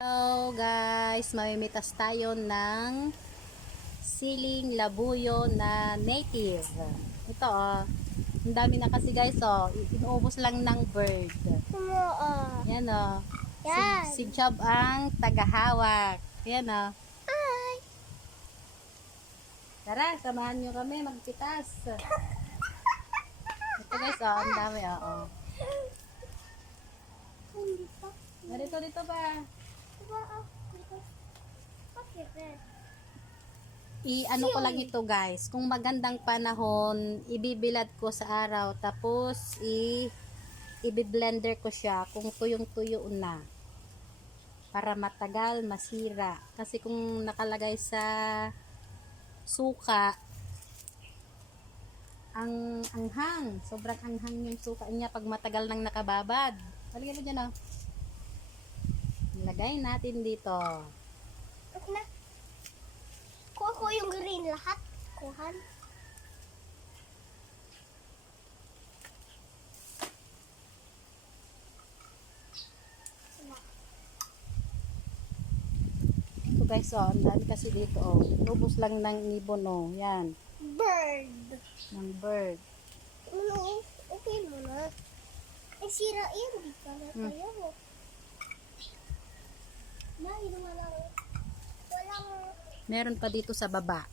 Hello guys, mamimitas tayo ng siling labuyo na native. Ito ang dami na kasi guys inuubos lang ng bird. Yan Yan. Si Job ang tagahawak. Yan Ay. Tara, samahan nyo kami magpitas. Ito guys ang dami Dito ba? I-ano ko lang ito guys, kung magandang panahon, ibibilad ko sa araw, tapos i-blender ko siya kung tuyong-tuyo na. Para matagal, masira. Kasi kung nakalagay sa suka, ang anghang, sobrang anghang yung suka niya pag matagal nang nakababad. Halika mo dyan Ilagay natin dito. Okay na. Kuha ko yung green lahat. Kuhan. Ito guys ang dami kasi dito lubos lang ng ibon yan. Bird. Ng bird. Ano? Okay mo na. Ay, sira yan. Di ka na tayo mo. Walang Meron pa dito sa baba.